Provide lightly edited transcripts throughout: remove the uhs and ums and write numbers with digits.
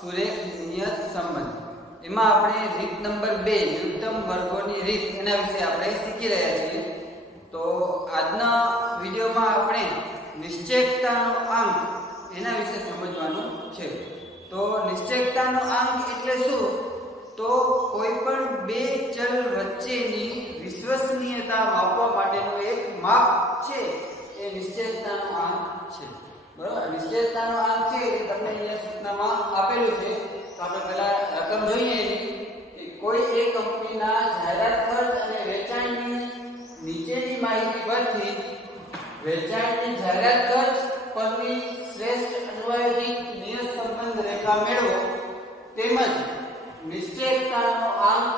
સુરેખ નિયત સંબંધ. એમાં આપણે રીત નંબર 2 ન્યૂનતમ વર્ગોની રીત એના વિશે આપણે શીખી રહ્યા છીએ. તો આજના વિડિયોમાં આપણે નિશ્ચેકતાનો આંક એના વિશે સમજવાનું છે. તો નિશ્ચેકતાનો આંક એટલે શું? તો કોઈ પણ બે ચલ વચ્ચેની વિશ્વસનીયતા માપવા માટેનો એક માપ છે એ નિશ્ચેકતાનો આંક છે. બરાબર, નિશ્ચેકતાનો આંક છે એ તમને અહીંયા સૂચનામાં આપેલું છે. તો આપણે પહેલા રકમ જોઈએ કે કોઈ એક કંપનીના જાહેરાત ખર્ચ અને વેચાણની નીચેની માહિતી પરથી વેચાણની જાહેરાત ખર્ચ પરની શ્રેષ્ઠ અન્વયથી નિયત સંબંધ રેખા મેળવો તેમજ નિશ્ચેકતાનો આંક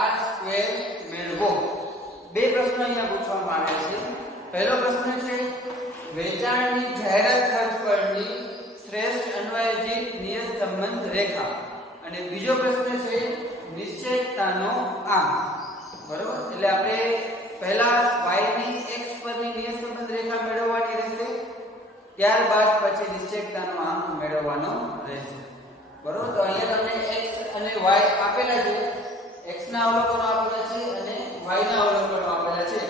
r² મેળવો. બે પ્રશ્નો અહીંયા પૂછવામાં આવ્યા છે. પહેલો પ્રશ્ન છે વેચાણની જાહેરાત ખર્ચ પરની શ્રેષ્ઠ અન્વયથી નિયત સંબંધ રેખા, અને બીજો પ્રશ્ન છે નિશ્ચેકતાનો આંક. બરોબર, એટલે આપણે પહેલા y ની x પરની નિયત સંબંધ રેખા મેળવવાની રહેશે, ત્યારબાદ પછી નિશ્ચેકતાનો આંક મેળવવાનો રહેશે. બરોબર, તો અહીંયા તમને x અને y આપેલા છે. x ના અવલોકનો આપેલા છે અને y ના અવલોકનો આપેલા છે.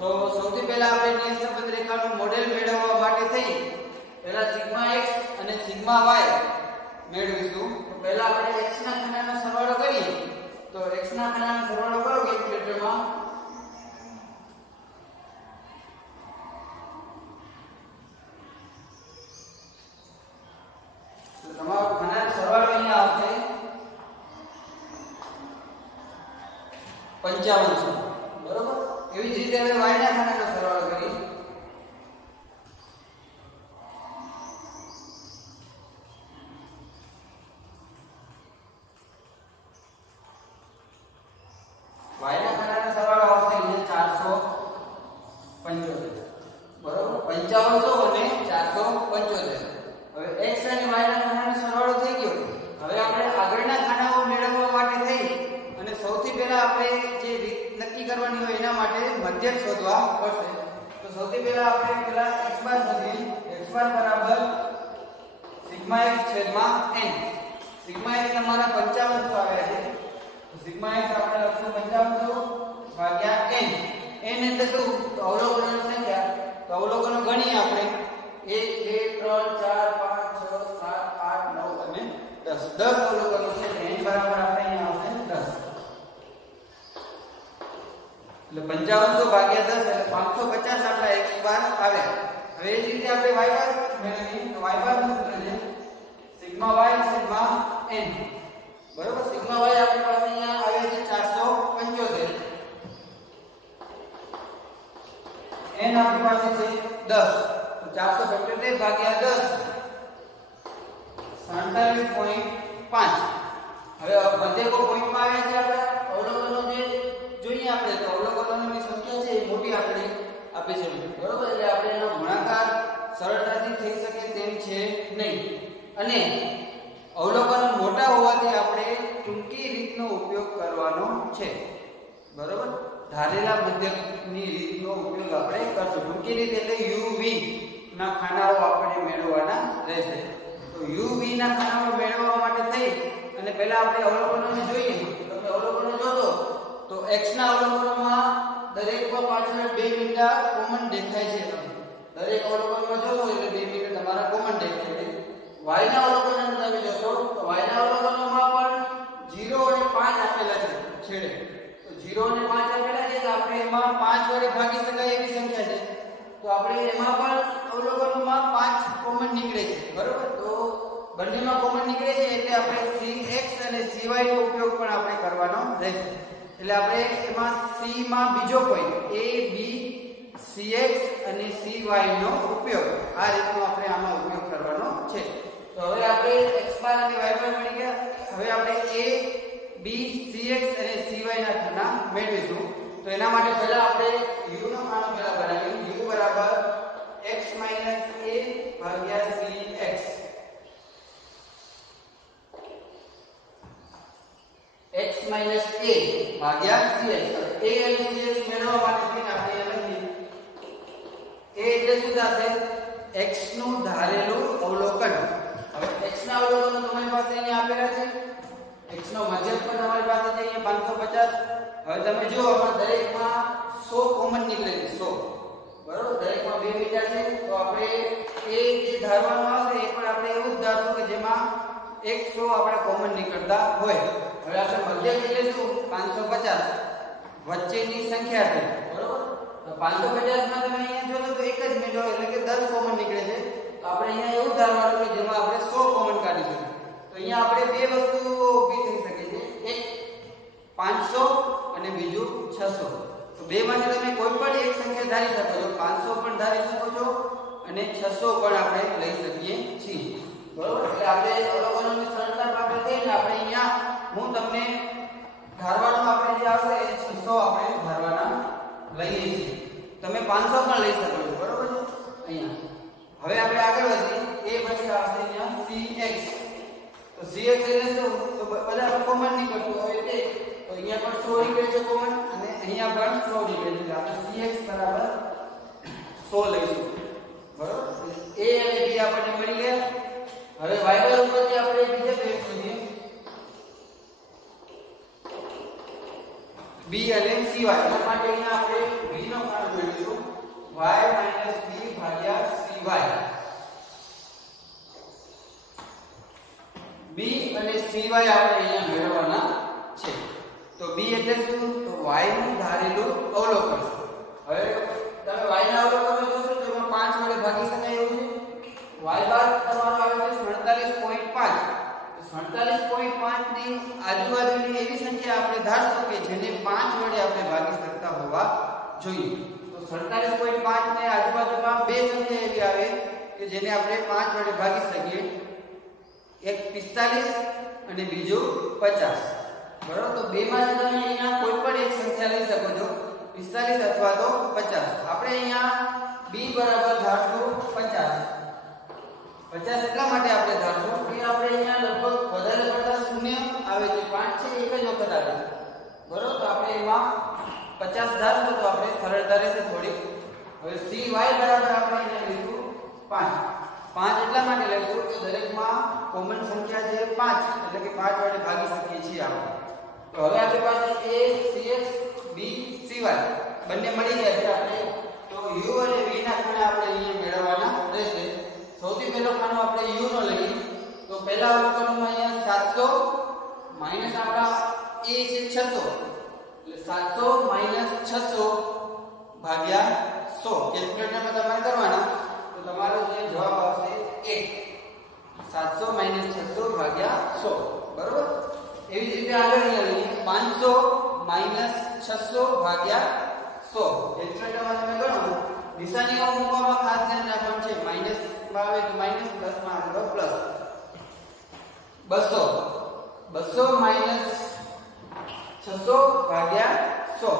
તો સૌથી પહેલા આપણે નિયત સંબંધ રેખાનું મોડેલ મેળવવા માટે થઈ પહેલા સિગ્મા x અને સિગ્મા y મેળવીશું. તો પહેલા આપણે x ના ખૂણાનો સરવાળો કરીએ. તો x ના ખૂણાનો સરવાળો કરો કેલ્ક્યુલેટરમાં. તમારો ખૂણાનો સરવાળો અહીંયા આવશે 5500. બરોબર, એવી જ રીતે હવે y ના ખૂણાનો સરવાળો કરીએ. y ના ખૂણાનો સરવાળો આવશે અહીંયા 475. બરોબર, 5500 અને 475. હવે x અને y ના ખાનાનો સરવાળો થઈ ગયો. હવે આપણે આગળના ખાનાઓ મેળવવા માટે થઈ અને સૌથી પહેલા આપણે જે રીત નક્કી કરવાની હોય એના માટે મધ્યક શોધવા પડશે. તો સૌથી પહેલા આપણે પહેલા x બાર શોધીએ. x બાર બરાબર સિગ્મા x છેદમાં n. સિગ્મા x તમારા 5500 આવ્યા છે. તો સિગ્મા x આપણે લખશું 5500 ભાગ્યા n. n એટલે શું? તો અવલોકનોની સંખ્યા. તો અવલોકનો ગણીએ આપણે 1 2 3 4 5 6 7 8 9 અને 10. 10 અવલોકનો છે. n બરાબર આપણે અહીંયા આવશે 10. એટલે 5500 ભાગ્યા 10 એટલે 550 આપણા x બાર આવ્યા. હવે એ જ રીતે આપણે y બાર મેળવીએ. તો y બાર નું સૂત્ર છે સિગ્મા y સિગ્મા n. બરોબર, સિગ્મા y આપણી પાસે અહીંયા આવ્યા છે 475. n આપણી પાસે છે 10. 475 ભાગ્યા 10 47.5. હવે મધ્યકો પોઈન્ટમાં આવ્યા છે. આપણા અવલોકનો જે જોઈએ આપણે તો અવલોકનોની સંખ્યા છે એ મોટી આપણે આપી છે. બરોબર, એટલે આપણે એનો ગુણાકાર સરળતાથી થઈ શકે તેમ છે નહીં. અને અવલોકનો મોટા હોવાથી આપણે ટૂંકી રીતનો ઉપયોગ કરવાનો છે. બરોબર, ધારેલા મધ્યકની રીતનો ઉપયોગ આપણે કરશું. ટૂંકી રીત એટલે uv ના ખાનાઓ આપણે મેળવવાના રહેશે. તો uv ના ખાનાઓ મેળવવા માટે થઈ અને પહેલા આપણે અવલોકનોને જોઈએ. તમે અવલોકનો જોશો તો x ના અવલોકનોમાં દરેકમાં પાછળ 2 મીંડા કોમન દેખાય છે. દરેક અવલોકનમાં જોશો એટલે 2 મીંડા તમારા કોમન દેખાય છે. y ના અવલોકનને તમે જોશો તો y ના અવલોકનોમાં પણ 0 અને 5 આપેલા છે છેડે. તો 0 અને 5 આપેલા છે. આપણે એમાં 5 વડે ભાગી શકાય એવી સંખ્યા છે. તો આપણે એમાં પણ અવલોકનોમાં 5 કોમન નીકળે છે. બરોબર, તો બંનેમાં કોમન નીકળે છે એટલે આપણે cx અને cy નો ઉપયોગ પણ આપણે કરવાનો રહેશે. એટલે આપણે એમાં c માં બીજો પોઈન્ટ a b cx અને cy નો ઉપયોગ આ રીતનો આપણે આમાં ઉપયોગ કરવાનો છે. તો હવે આપણે x બાર અને y બાર મળી ગયા. હવે આપણે a b cx અને cy ના ખાના મેળવીશું. તો એના માટે પહેલા આપણે u નો ખાનો પહેલા બનાવીએ. u બરાબર x - a ભાગ્યા cx. x - a ભાગ્યા cx. a અને cx મેળવવા માટે આપણે લખીએ a એટલે શું થશે? x નું ધારેલું અવલોકન. હવે x ના અવલોકનો તમારી પાસે અહીંયા આપેલા છે, x નો મધ્યક પણ તમારી પાસે છે અહીંયા 550. હવે તમે જુઓ આપણે દરેકમાં 100 કોમન નીકળે છે 100, બરોબર. દરેકમાં 2 મીટર છે તો આપણે એ જે ધારવાનું આવશે એ પણ આપણે એવું જ ધારશું કે જેમાં 100 આપણે કોમન નીકળતા હોય. હવે આપણે મધ્યક એટલે શું 550 વચ્ચેની સંખ્યા છે, બરોબર. તો 550 માં તમે અહીંયા જોશો તો એક જ મીટર એટલે કે 10 કોમન નીકળે છે. તો આપણે અહીંયા એવું ધારવાનું કે જેમાં આપણે 100 કોમન કાઢીશું. તો અહીંયા આપણે બે વસ્તુઓ ઊભી થઈ શકે છે, એક 500 અને બીજું 600. તો બે માંથી તમે કોઈ પણ એક સંખ્યા ધારી શકો છો, 500 પણ ધારી શકો છો અને 600 પણ આપણે લઈ શકીએ છીએ, બરોબર. એટલે આપણે અવલોકનોની સરળતા આપણે થઈને આપણે અહીંયા હું તમને ધારવાનું આપણે જે આવશે એ 600 આપણે ધારવાના લઈએ છીએ. તમે 500 પણ લઈ શકો છો, બરોબર છે અહીંયા. હવે આપણે આગળ વધીએ. એ પછી આવશે અહીંયા cx. તો cx એટલે શું? તો બધા કોમન નીકળતું હોય તે તો અહીંયા પણ 100 નીકળે છે કોમન અને અહીંયા પણ 100 નીકળે છે. આપણે cx બરાબર 100 લઈશું, બરોબર. a અને b આપણને મળી ગયા. હવે y ઉપરથી આપણે બીજા બે શોધીએ, b અને cy. એના માટે અહીંયા આપણે b નો ખાનો મેળવીશું y - b ભાગ્યા cy. b અને cy આપણે અહીંયા મેળવવાના છે. તો b એટલે શું? તો y નું ધારેલું અવલોકન. હવે તમે y ના અવલોકનો જોશો તો એમાં 5 વડે ભાગી શકાય એવું છે. y બાર તમારો આવે છે 47.5. તો 47.5 ની આજુબાજુની એવી સંખ્યા આપણે ધારશું કે જેને 5 વડે આપણે ભાગી શકતા હોવા જોઈએ. તો 47.5 ને આજુબાજુમાં બે સંખ્યા એવી આવે કે જેને આપણે 5 વડે ભાગી શકીએ, એક 45 અને બીજું 50, બરોબર. તો બે માંથી તમે અહીંયા કોઈ પણ એક સંખ્યા લઈ શકો છો, 45 અથવા તો 50. આપણે અહીંયા b બરાબર ધારશું 50. 50 એટલા માટે આપણે ધારશું કે આપણે અહીંયા લગભગ વધારે પડતા શૂન્ય આવે છે, 5 છે એક જ વખત આવે છે, બરોબર. તો આપણે એમાં 50 ધારશું તો આપણે સરળતા રહેશે થોડી. હવે cy બરાબર આપણે અહીંયા લઈશું 5. 5 એટલા માટે લઈશું કે દરેકમાં કોમન સંખ્યા છે 5 એટલે કે 5 વડે ભાગી શકીએ છીએ આપણે. તો હવે આપણી પાસે a cx b cy બંને મળી ગયા છે આપણે. તો u અને v ના ખૂણા આપણે અહીંયા મેળવવાના રહેશે. સૌથી પહેલો ખાનો આપણે u નો લઈએ. તો પહેલા અવલોકનમાં અહીંયા 700 માઈનસ આપણા a છે 600 એટલે 700 - 600 ભાગ્યા 100. કેલ્ક્યુલેટરમાં તમારે કરવાના તો તમારો જે જવાબ આવશે 1. 700 - 600 ભાગ્યા 100, બરોબર. એવી જ રીતે આગળ લઈએ 500 - 600 ભાગ્યા 100. કેલ્ક્યુલેટરમાં તમે ગણો, નિશાનીઓ મૂકવામાં ખાસ ધ્યાન રાખવાનું છે. માઈનસ માં આવે તો માઈનસ, પ્લસ માં આવે તો પ્લસ. 200 - 600 ભાગ્યા 100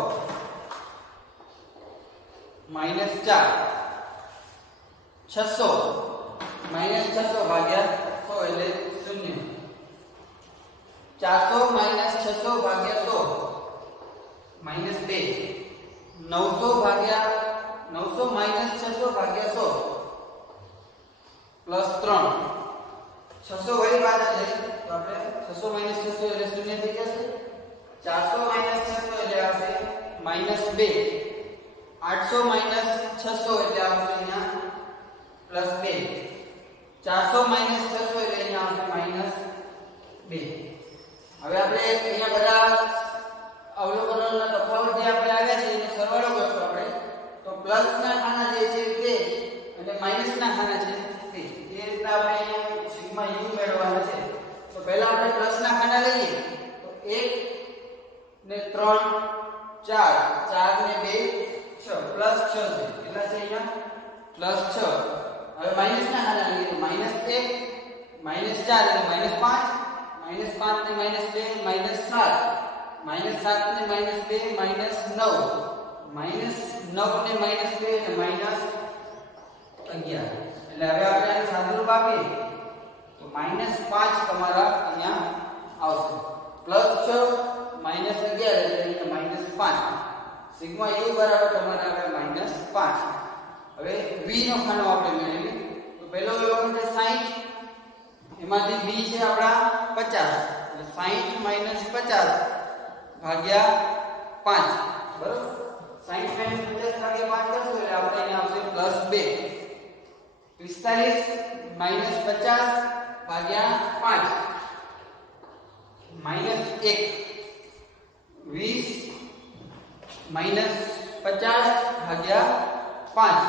-4. 600 - 600 ભાગ્યા 100 એટલે 0. 400 - 600 ભાગ્યા 100 -2. 900 - 600 ભાગ્યા 100 +3. 600 વળી બાદ છે તો આપણે 600 - 600 એટલે 0 થઈ જશે. 400 - 600 એટલે આવશે -2. 800 - 600 એટલે આવશે અહીંયા +2. 400 - 600 એટલે અહીંયા આવશે -2. હવે આપણે અહીંયા બધા અવલોકનોના તફાવત જે આપણે આવ્યા છે એનો સરવાળો કરશું આપણે. તો પ્લસ ના ખાના જે છે તે અને માઈનસ ના ખાના છે તે રીતના આપણે અહીંયા સિગ્મા u મેળવવાના છે. તો પહેલા આપણે પ્લસ ના ખાના લઈએ તો 1 ને 3 4 4 ને 2 6 પ્લસ 6 છે. કેટલા છે અહીંયા પ્લસ 6. હવે માઈનસ ના ખાના લઈએ તો -1 -4 એટલે -5 -5 ને -2 -7 -7 ને -2 -9 -9 ને -2 એટલે -11. એટલે હવે આપણે આને સાદુરૂપ આપીએ તો -5 તમારા અહીંયા આવશે. +6 -11 એટલે અહીંયા -5. સિગ્મા u બરાબર તમારે આવે -5. હવે v નો ખાનો આપણે મેળવીએ તો પહેલો અવલોકન છે 60 ભાગ્યા 5 બરોબર 60 - 50 ભાગ્યા 5 કરશું એટલે આપણે અહીંયા આવશે +2 45 - 50 ભાગ્યા 5 -1 20 - 50 ભાગ્યા 5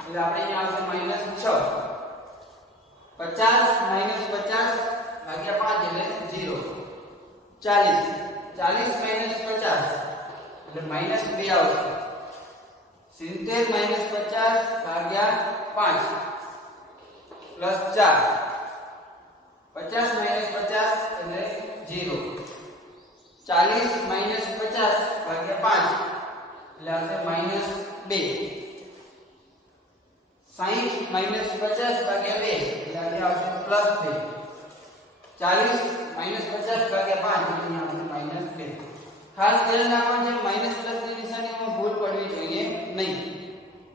એટલે આપણે અહીંયા આવશે -6 50 - 50 ભાગ્યા 5 એટલે 0 40 - 50 એટલે -2 આવશે 70 - 50 ભાગ્યા 5 +4 50 - 50 એટલે 0 40 - 50 ભાગ્યા 5 એટલે આવશે -2 60 - 50 ભાગ્યા 2 એટલે આવશે +2 40 - 50 ભાગ્યા 5 એટલે આવશે -2 ખાસ ધ્યાન રાખવાનું છે માઈનસ પ્લસ ની નિશાનીમાં ભૂલ પડવી જોઈએ નહીં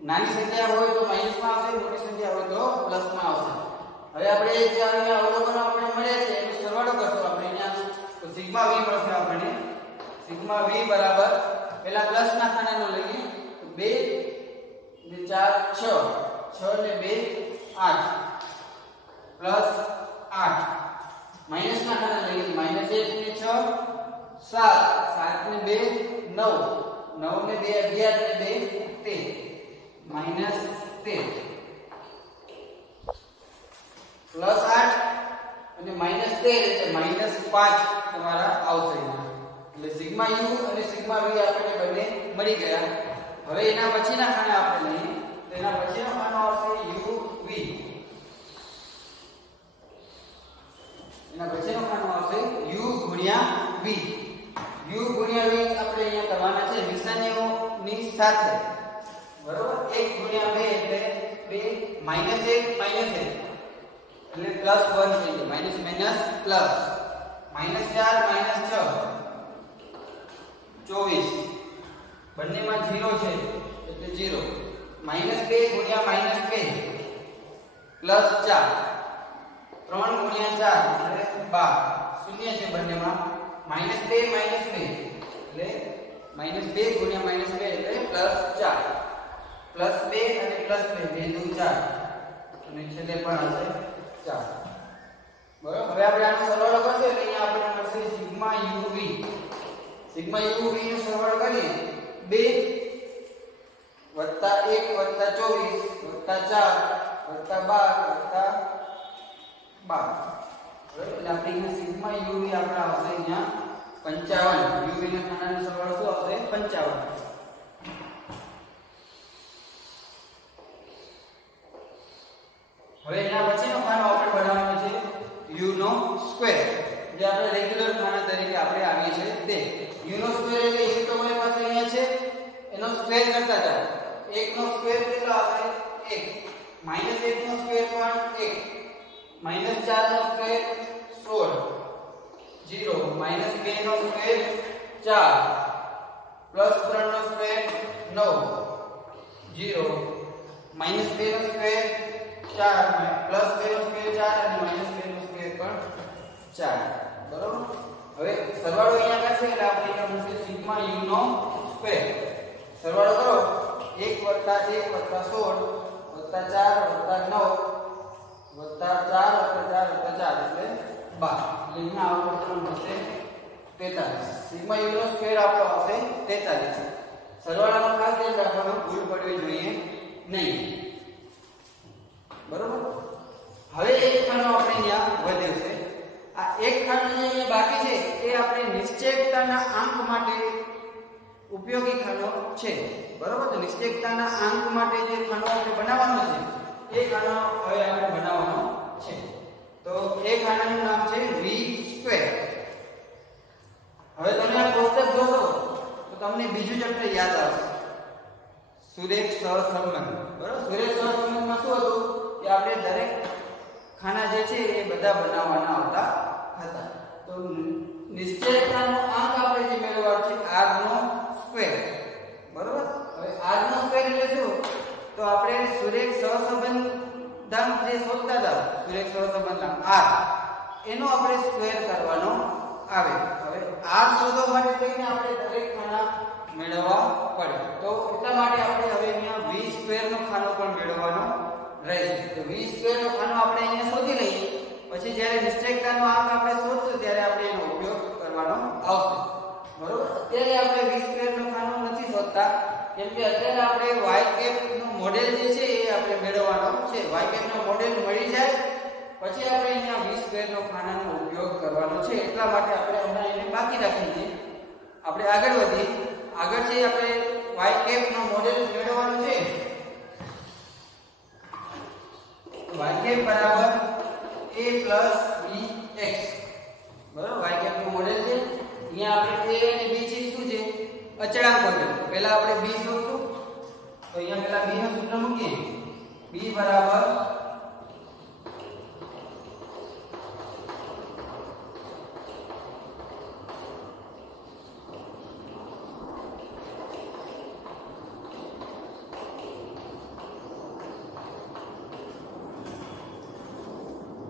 નાની સંખ્યા હોય તો માઈનસમાં આવશે મોટી સંખ્યા હોય તો પ્લસમાં આવશે હવે આપણે જે અહીંયા અવલોકનો આપણે મળ્યા છે એનો સરવાળો કરશું આપણે અહીંયા તો સિગ્મા v મળશે આપણને સિગ્મા v બરાબર પહેલા પ્લસ ના ખાનાનો લઈએ તો 2 ને 4 6 6 ને 2 8 પ્લસ 8 માઈનસ ના ખાના લઈએ -1 ને 6 7 7 ને 2 9 9 ને 2 11 ને 2 13 પ્લસ 8 અને -13 એટલે -5 તમારા આવશે એટલે સિગ્મા u અને સિગ્મા v આપણને બંને મળી ગયા હવે એના પછીના ખાના આપણે લઈએ તો એના પછીનો ખાનો આવશે uv એના પછીનો ખાનો આવશે u ગુણ્યા v u ગુણ્યા v આપણે અહીંયા કરવાના છે નિશાનીઓની સાથે બરોબર 1 ગુણ્યા 2 એટલે 2 -1 એટલે +1 થઈ જાય માઈનસ માઈનસ પ્લસ -4 -6 24 બંનેમાં 0 છે એટલે 0 -2 ગુણ્યા -2 +4 3 ગુણ્યા 4 એટલે 12 શૂન્ય છે બંનેમાં -2 એટલે -2 ગુણ્યા -2 એટલે +4 +2 અને +2 બે દુ 4 અને છેલ્લે પણ હશે 4 બરાબર હવે આપણે આનો સરવાળો કરશું એટલે અહીંયા આપણને મળશે સિગ્મા uv સિગ્મા uv નો સરવાળો કરીએ 2 + 1 + 24 + 4 + 12 + 12 એટલે આપણે સિગ્મા uv આપણે આવશે અહીંયા 55 uv ના ખાનાનો સરવાળો શું આવશે 55 હવે એના પછીનો ખાનો આપણે બનાવવાનો છે u નો સ્ક્વેર જે આપણે રેગ્યુલર ખાના તરીકે આપણે આવીએ છીએ તે u નો સ્ક્વેર એટલે u તો મારી પાસે અહીંયા છે એનો સ્ક્વેર કરતા જાઓ 1 નો સ્ક્વેર કેટલો આવશે 1 -1 નો સ્ક્વેર પણ 1 -4 નો સ્ક્વેર 16 0 -2 નો સ્ક્વેર 4 +3 નો સ્ક્વેર 9 0 -2 નો સ્ક્વેર 4 +2 નો સ્ક્વેર 4 અને -2 નો સ્ક્વેર પણ 4 બરોબર હવે સરવાળો અહીંયા કરશે એટલે આપણે અહીંયા મળશે સિગ્મા u નો સ્ક્વેર સરવાળો કરો 1 + 1 + 16 + 4 + 9 + 4 + 4 + 4 એટલે 12 એટલે અહીંયા આપણને મળશે 43 સિગ્મા u નો સ્ક્વેર આપણો આવશે 43 સરવાળામાં ખાસ ધ્યાન રાખવાનું ભૂલ પડવી જોઈએ નહીં બરોબર હવે એક ખાનો આપણે અહીંયા વધ્યો છે આ એક ખાનો જે બાકી છે એ આપણે નિશ્ચયકતાના આંક માટે ઉપયોગી ખાનો છે બરોબર તો નિશ્ચયકતાના આંક માટે જે ખાનો આપણે બનાવવાનો છે એ ખાનો હવે આપણે બનાવવાનો છે તો એ ખાનાનું નામ છે v². હવે તમે આ કોષ્ટક જોશો તો તમને બીજું ચેપ્ટર યાદ આવશે સુરેખ સહસંબંધ બરોબર સુરેખ સહસંબંધમાં શું હતું કે આપણે દરેક ખાના જે છે એ બધા બનાવવાના આવતા હતા તો નિશ્ચયતાનો આંક આપણે જે મેળવવાનો છે r નો સ્ક્વેર બરોબર હવે r નો સ્ક્વેર એટલે શું તો આપણે સુરેખ સહસંબંધાંક જે શોધતા હતા સુરેખ સહસંબંધાંક r એનો આપણે સ્ક્વેર કરવાનો આવે હવે r શોધવા માટે થઈને આપણે દરેક ખાના મેળવવા પડે. તો એટલા માટે આપણે હવે અહીંયા v સ્ક્વેર નો ખાનો પણ મેળવવાનો રહેશે. તો v સ્ક્વેર નો ખાનો આપણે અહીંયા શોધી લઈએ, પછી જ્યારે નિશ્ચયકતાનો આંક આપણે શોધશું ત્યારે આપણે એનો ઉપયોગ કરવાનો આવશે. બરોબર. અત્યારે આપણે v સ્ક્વેર નો ખાનો નથી શોધતા, કેમ કે અત્યારે આપણે y કેપ નું મોડેલ જે છે એ આપણે મેળવવાનો છે. y કેપ નું મોડેલ મળી જાય પછી આપણે અહીંયા v સ્ક્વેર નો ખાનાનો ઉપયોગ કરવાનો છે. એટલા માટે આપણે હમણાં એને બાકી રાખી દઈએ. આપણે આગળ વધીએ. આગળ જે આપણે y કેપ નો મોડેલ મેળવવાનો છે. y કેપ બરાબર a + bx. બરાબર. y કેપ નું મોડેલ છે. અહીંયા આપણે a અને b છે શું છે? અચળાંકો છે. પહેલા આપણે b શોધશું. તો અહીંયા પહેલા b નું સૂત્ર મૂકીએ. b બરાબર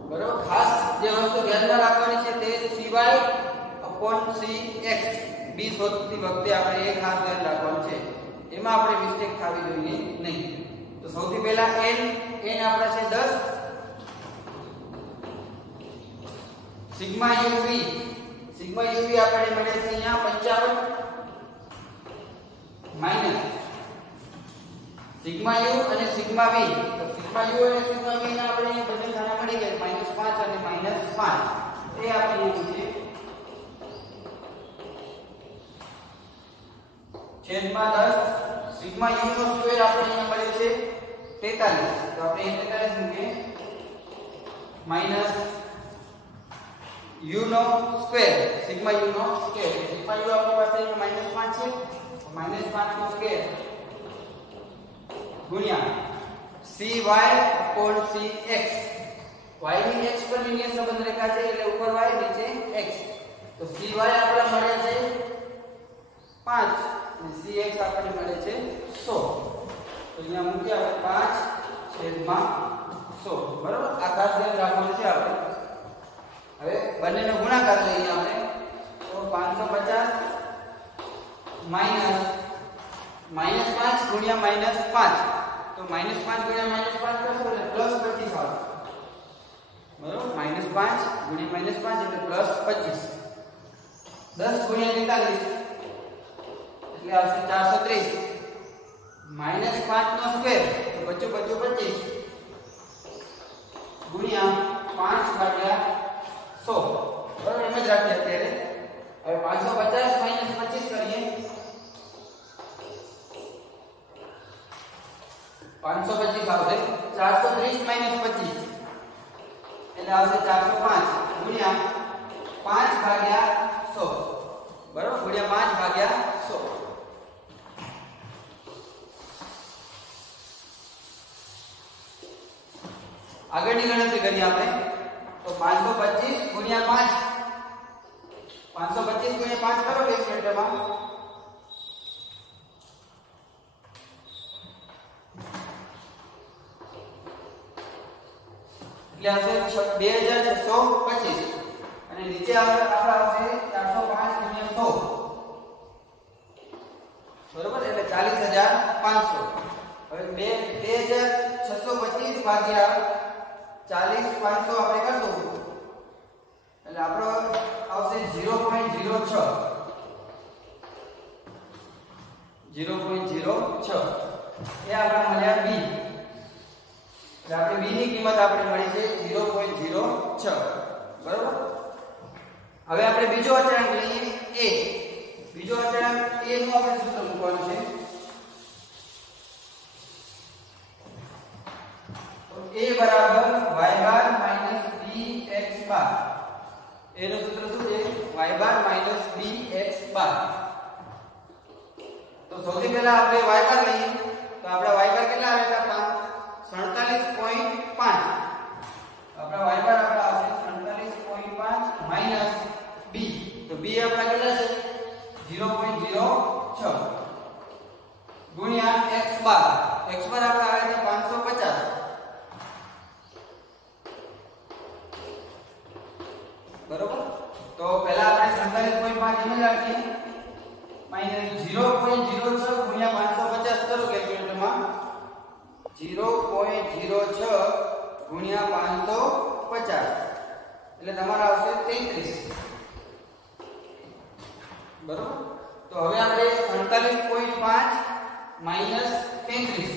બરોબર. ખાસ જે વસ્તુ ધ્યાનમાં રાખવાની છે તે cy/cx. b શોધતી વખતે આપણે એ ખાસ ધ્યાન રાખવાનું છે. એમાં આપણે મિસ્ટેક થવી જોઈએ નહીં. તો સૌથી પહેલા n આપણા છે 10, સિગ્મા uv આપણે મળે છે અહીંયા 55 માઈનસ સિગ્મા u અને સિગ્મા v. તો સિગ્મા u અને સિગ્મા v ના આપણે અહીંયા બંને ખાના મળી ગયા, -5 અને -5. એ આપણે મૂકીએ છેદમાં 10. સિગ્મા u નો સ્ક્વેર આપણે અહીંયા મળે છે 43. તો આપણે અહીંયા 43 મૂકીએ માઈનસ u નો સ્ક્વેર, સિગ્મા u નો સ્ક્વેર. સિગ્મા u આપણી પાસે અહીંયા -5 છે, તો -5 નો સ્ક્વેર ગુણ્યા cy/cx. y ની x પર લિનિયર સંબંધ રેખા છે એટલે ઉપર y નીચે x. તો cy આપણે મળે છે 5 અને cx આપણે મળે છે 100. તો અહીંયા મૂકીએ આપણે 5/100. બરાબર. આ ખાસ ધ્યાન રાખવાનું છે આપણે. હવે બંનેનો ગુણાકાર લઈએ આપણે. તો 550 માઈનસ -5 ગુણ્યા -5. તો -5 ગુણ્યા -5 કરશો એટલે +25 આવશે. બરાબર. -5 ગુણ્યા -5 એટલે +25. 10 ગુણ્યા 43 એટલે આવશે 430. -5 નો સ્ક્વેર તો બચ્ચું 25 ગુણ્યા 5/100. બરાબર. એમ જ રાખીએ અત્યારે. હવે 550 - 25 કરીએ. 525 આવશે. 430 - 25 એટલે આવશે 405 ગુણ્યા 5/100. બરાબર. ગુણ્યા 5/100. આગળની ગણતરી કરીએ આપણે. તો 525 ગુણ્યા 5. 525 ગુણ્યા 5 કરો કેલ્ક્યુલેટરમાં. એટલે આવશે 2625 અને નીચે આપણે આવશે 405 ગુણ્યા 100. બરોબર. એટલે 40500. હવે 2625 ભાગ્યા 40500 આપણે કરશું એટલે આપણો આવશે 0.06. 0.06 એ આપણા મળ્યા b. એટલે આપણે b ની કિંમત આપણે મળી છે 0.06. બરોબર. હવે આપણે બીજો અચળાંક લઈએ a. બીજો અચળાંક a નું આપણે સૂત્ર મૂકવાનું છે. તો a બરાબર y bar minus bx bar. a નું સૂત્ર શું છે? y બાર માઈનસ bx બાર. તો સૌથી પહેલા આપણે y બાર લઈએ. તો આપણા y બાર કેટલા આવે હતા? 47.5. આપણા y બાર આપણા આવશે 47.5 માઈનસ b. તો b આપણા કેટલા છે? 0.06 ગુણ્યા x બાર. x બાર આપણા આવે છે 550. બરોબર. તો પહેલા આપણે 47.5 નો 0.06 ગુણ્યા 550 એટલે તમારા આવશે 33 બરોબર। તો હવે આપણે 48.5 માઈનસ 33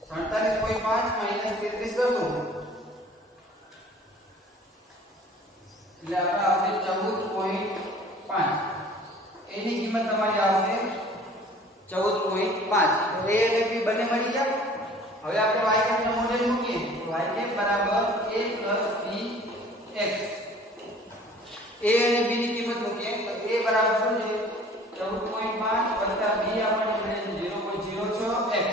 કરશું એટલે આપણે આવશે 14.5 એની કિંમત તમારી આવશે 14.5 તો a અને b બંને મળી ગયા। હવે આપણે y કેપ નું મોડેલ મૂકીએ તો y કેપ બરાબર a + bx a અને b ની કિંમત મૂકીએ તો a બરાબર શું છે 14.5 વત્તા b આપણને મળે છે 0.06x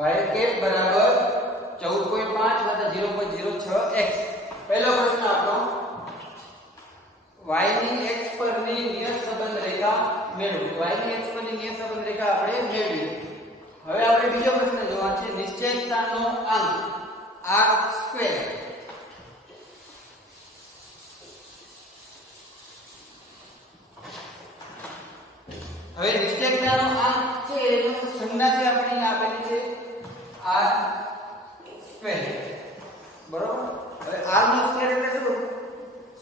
y કેપ બરાબર 14.5 વત્તા 0.06x પહેલો પ્રશ્ન આપણો y ની x પરની નિયત સંબંધ રેખા મેળવો। y ની x પરની નિયત સંબંધ રેખા આપણે મેળવી। હવે આપણે બીજો પ્રશ્ન જોવાનો છે નિશ્ચયતાનો અંક r²। હવે નિશ્ચયતાનો અંક છે એનો સંજ્ઞા છે આપણે આપેલી છે r², બરોબર। હવે r નો સ્ક્વેર એટલે શું?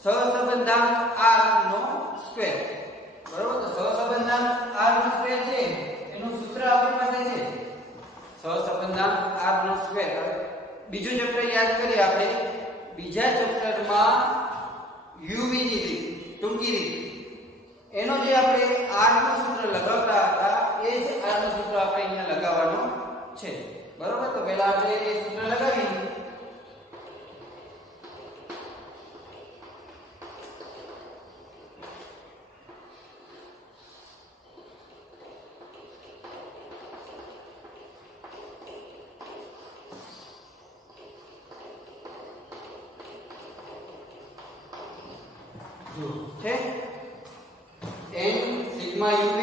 સહસંબંધાંક r નો સ્ક્વેર, બરોબર। તો સહસંબંધાંક r નો સ્ક્વેર છે એનું સૂત્ર આપણી પાસે છે સહસંબંધાંક r નો સ્ક્વેર। બીજું ચેપ્ટર યાદ કરીએ આપણે। બીજા ચેપ્ટરમાં uv ની રીત, ટૂંકી રીત, એનો જે આપણે r નું સૂત્ર લગાવતા હતા એ જ r નું સૂત્ર આપણે અહીંયા લગાવવાનું છે, બરોબર। તો પહેલા આપણે એ સૂત્ર લગાવીએ। છે n sigma uv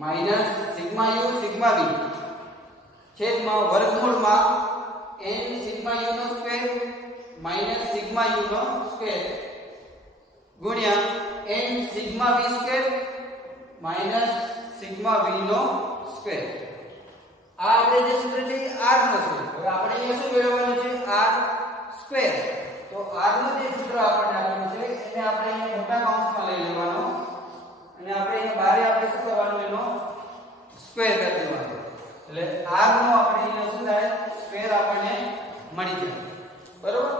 minus sigma u sigma v છેદમાં વર્ગમૂળમાં n સિગ્મા u નો સ્ક્વેર માઈનસ સિગ્મા u નો સ્ક્વેર ગુણ્યા n sigma v square minus sigma v નો સ્ક્વેર। આ આપણે જે સૂત્ર છે r નો છે। હવે આપણે અહીંયા શું મેળવવાનું છે? r square. તો r નો જે સૂત્ર આપણને આપેલું છે એને આપણે અહીંયા મોટા કૌંસમાં લઈ લેવાનો અને આપણે અહીંયા બારે આપણે શું કરવાનું એનો સ્ક્વેર કરી દેવાનો એટલે r નો આપણે અહીંયા શું થાય સ્ક્વેર આપણને મળી જાય, બરોબર।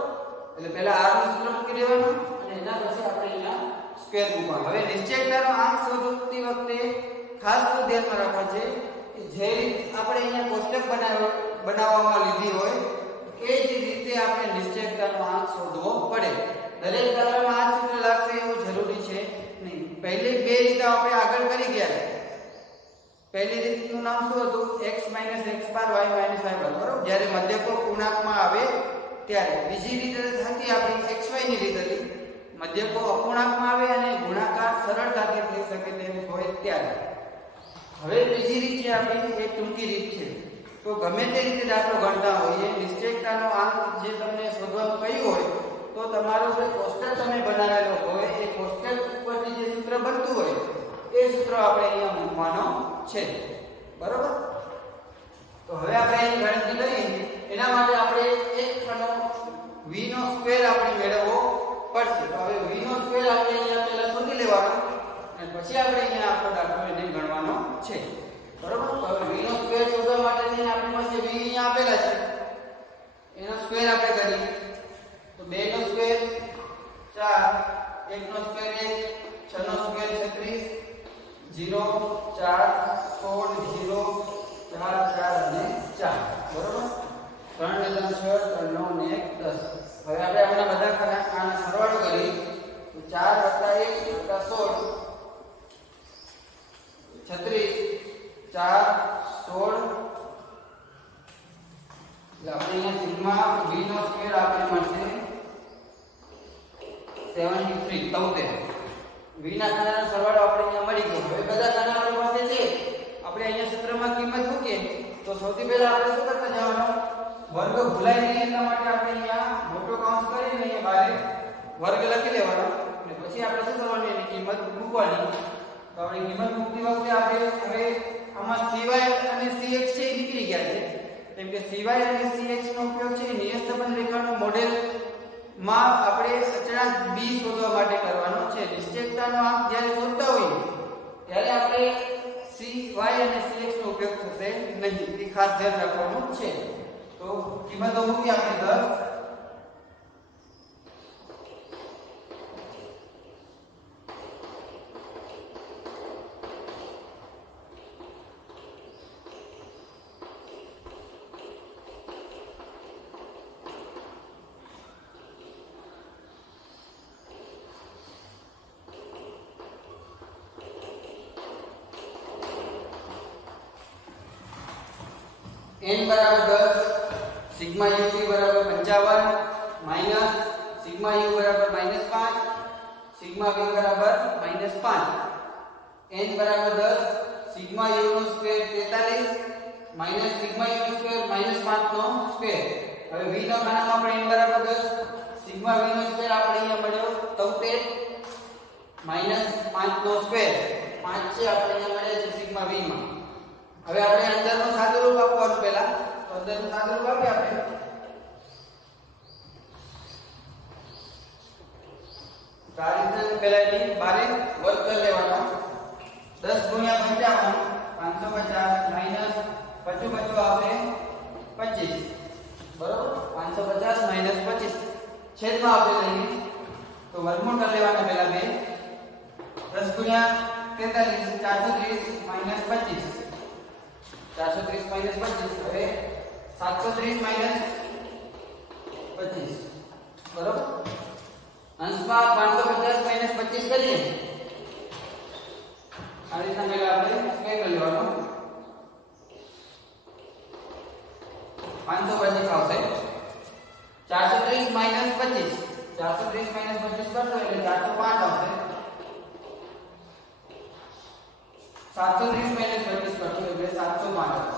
એટલે પહેલા r નું સૂત્ર મૂકી દેવાનું અને એના પછી આપણે અહીંયા સ્ક્વેર મૂકવાનું। હવે નિશ્ચયતાનો અંક શોધતી વખતે ખાસ તો ધ્યાનમાં રાખવાનું છે કે જે રીત આપણે અહીંયા કોષ્ટક બનાવવામાં લીધી હોય એ જ રીતે આપણે નિશ્ચયતાનો અંક શોધવો પડે। દરેક દાખલામાં આ સૂત્ર લાગશે એવું જરૂરી છે નહીં। પહેલી બે રીત આપણે આગળ કરી ગયા। પહેલી રીતનું નામ શું હતું? x - x બાર y - y બાર, બરોબર। જ્યારે મધ્યકો પૂર્ણાંકમાં આવે ત્યારે બીજી રીત હતી આપણી xy ની રીત હતી, મધ્યકો અપૂર્ણાંકમાં આવે અને ગુણાકાર સરળતાથી થઈ શકે તેમ હોય ત્યારે। હવે ત્રીજી રીત છે આપણી એ ટૂંકી રીત છે। તો ગમે તે રીતે દાખલો ગણતા હોઈએ નિશ્ચયતાનો અંક જે તમને શોધવાનું કહ્યું હોય તો તમારો જે કોષ્ટક તમે બનાવેલો હોય એ કોષ્ટક ઉપરથી જે સૂત્ર બનતું હોય એ સૂત્ર આપણે અહીંયા મૂકવાનો છે, બરોબર। તો હવે આપણે અહીં ગણતરી કરીએ એના માટે આપણે એક ખાનો v નો સ્ક્વેર આપણે મેળવવો પડશે। તો હવે v નો સ્ક્વેર આપણે અહીંયા પહેલા શોધી લેવાનો અને પછી આપણે અહીંયા આપણો દાખલો એને ગણવાનો છે, બરોબર। તો હવે v નો સ્ક્વેર શોધવા માટે થઈને આપણી પાસે v અહીંયા આપેલા છે એનો સ્ક્વેર આપણે કરીએ તો 2 નો સ્ક્વેર 4, 1 નો સ્ક્વેર 1, 6 નો સ્ક્વેર 36, 0 4 16 0 4 4 અને 4, બરોબર। 3 ને 3 6 3 9 ને 1 10। હવે આપણે આના બધા આનો સરવાળો કરીએ તો 4 + 1 + 16 36 4 16 એટલે આપણે અહીંયા સિગ્મા v નો સ્ક્વેર આપણે મળશે 73 v ના ખાનાનો સરવાળો આપણે અહીંયા મળી ગયો। હવે બધા ખાના આપણી પાસે છે, આપણે અહીંયા સૂત્રમાં કિંમત મૂકીએ તો સૌથી પહેલા આપણે શું કરતા જવાનું? વર્ગ ભૂલાય નહીં એટલા માટે આપણે અહીંયા મોટો કૌંસ કરીને અહીંયા બારે વર્ગ લખી લેવાનો અને પછી આપણે શું કરવાનું એની કિંમત મૂકવાની. તો આપણે કિંમત મૂકતી વખતે આપણે હવે આમાં cy અને cx છે એ નીકળી ગયા છે, કેમ કે cy અને cx નો ઉપયોગ છે નિયત સંબંધ રેખાનું મોડેલ માં આપણે અચળાંક b શોધવા માટે કરવાનો છે. નિશ્ચયતાનો આંક જ્યારે શોધતા હોઈએ ત્યારે આપણે cy અને cx નો ઉપયોગ થશે નહીં, એ ખાસ ધ્યાન રાખવાનું છે. તો કિંમતો મૂકી આપણે 10 n બરાબર 10 સિગ્મા ut બરાબર 55 માઈનસ સિગ્મા u બરાબર -5 સિગ્મા v બરાબર -5 n બરાબર 10 સિગ્મા u નો સ્ક્વેર 43 માઈનસ સિગ્મા u નો સ્ક્વેર -5 નો સ્ક્વેર. હવે v નો નામ આપણે n બરાબર 10 સિગ્મા v નો સ્ક્વેર આપણે અહીંયા મળ્યો 73 માઈનસ 5 નો સ્ક્વેર 5 છે આપણે અહીંયા મળ્યા છે સિગ્મા v માં. હવે આપણે અંદરનો સાદુરૂપ આપવાનું પહેલા, તો અંદરનો સાદુરૂપ આપીએ આપણે. તો આ રીતે પહેલા એની બારે વર્ગ કરી લેવાનો. 10 ગુણ્યા 55 550 માઈનસ 55 આવશે 25, બરોબર. 550 માઈનસ 25 છેદમાં આપણે લઈએ તો વર્ગમૂળ કરી લેવાના પહેલા બે. 10 ગુણ્યા 43 430 માઈનસ 25 430 માઈનસ 25 હવે 730 માઈનસ 25, બરોબર. અંશમાં 550 માઈનસ 25 કરીએ આ રીતના પહેલા આપણે સ્ક્વેર કરી લેવાનો. 525 આવશે 430 માઈનસ 25 430 માઈનસ 25 કરશો એટલે 405 આવશે. 730 માઈનસ 25 કરશો એટલે 705 આવશે,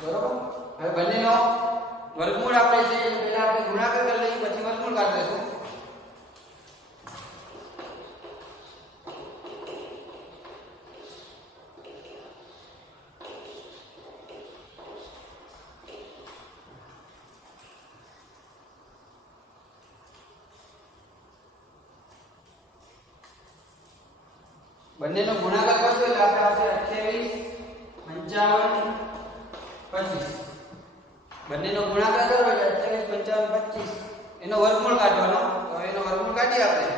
બરોબર. હવે બંનેનો વર્ગમૂળ આપણે છે એટલે પહેલા આપણે ગુણાકાર કરી લઈએ પછી વર્ગમૂળ કાઢી લેશું. બંનેનો ગુણાકાર કરશો એટલે આપણે આવશે 28 55 25. બંનેનો ગુણાકાર કરો એટલે 28 55 25 એનો વર્ગમૂળ કાઢવાનો. તો એનો વર્ગમૂળ કાઢીએ આપણે.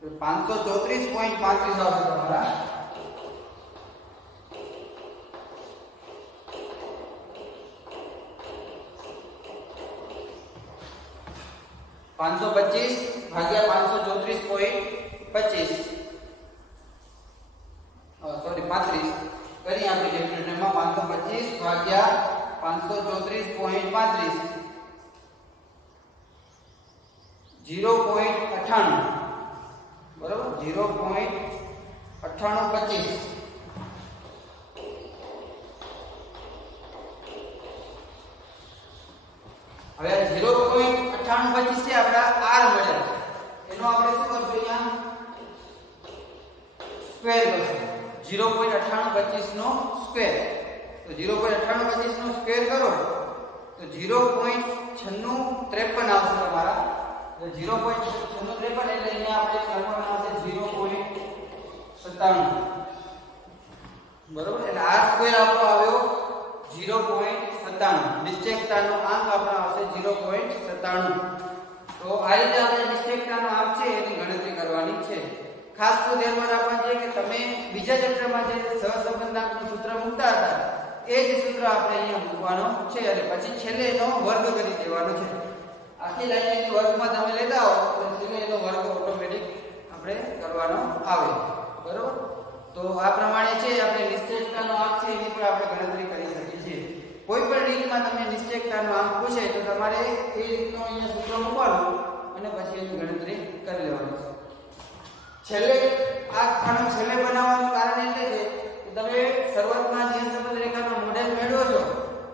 તો 534.35 આવશે તમારા. ₹525 ભાગ્યા 534.25 સોરી 35 કરી આપણે કેલ્ક્યુલેટરમાં. 525 ભાગ્યા 534.35 0.98, બરોબર. 0.9825 હવે 0.9825 છે આપડા r મળ્યા છે એનો આપણે શું કરશું અહીંયા સ્ક્વેર કરશું. 0.9825 નો સ્ક્વેર, તો 0.9825 નો સ્ક્વેર કરો તો 0.9653 આવશે તમારા. 0.9653 એટલે અહીંયા આપણે કરવાનું આવશે 0.97, બરોબર. એટલે r સ્ક્વેર આપણો આવ્યો 0.97. નિશ્ચયતાનો આંક આપણો આવશે 0.97. તો આ રીતે આપણે નિશ્ચયતાનો આંક છે એની ગણતરી કરવાની છે. ખાસ તો ધ્યાનમાં રાખવાનું છે કે તમે બીજા ચેપ્ટરમાં જે સહસંબંધાંકનું સૂત્ર મૂકતા હતા એ જ સૂત્ર આપણે અહીંયા મૂકવાનો છે અને પછી છેલ્લે એનો વર્ગ કરી દેવાનો છે. આખી લાઈનની વર્ગમાં તમે લેતા હો તો છેલ્લે એનો વર્ગ ઓટોમેટિક આપણે કરવાનો આવે, બરોબર. તો આ પ્રમાણે છે આપણે નિશ્ચયતાનો આંક છે એની પણ આપણે ગણતરી કરી શકીએ છીએ. કોઈ પણ રીતમાં તમને નિશ્ચયતાનો આંક પૂછે તો તમારે એ રીતનો અહીંયા સૂત્ર મૂકવાનું અને પછી એની ગણતરી કરી લેવાની છે. છેલ્લે આ ખાનું છેલ્લે બનાવવાનું કારણ એટલે છે કે તમે શરૂઆતમાં નિયત સંબંધ રેખાનો મોડેલ મેળવો છો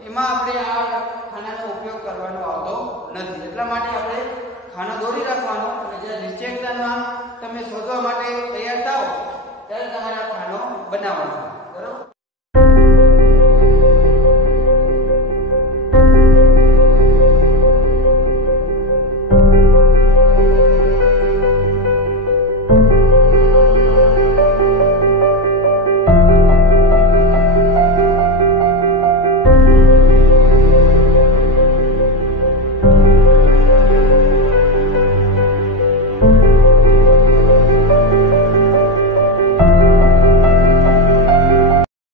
એમાં આપણે આ ખાનાનો ઉપયોગ કરવાનો આવતો નથી. એટલા માટે આપણે ખાનો દોરી રાખવાનો અને જ્યારે નિશ્ચય જ્ઞાનમાં તમે શોધવા માટે તૈયાર થાઓ ત્યારે તમારે આ ખાનો બનાવવાનો. બરાબર.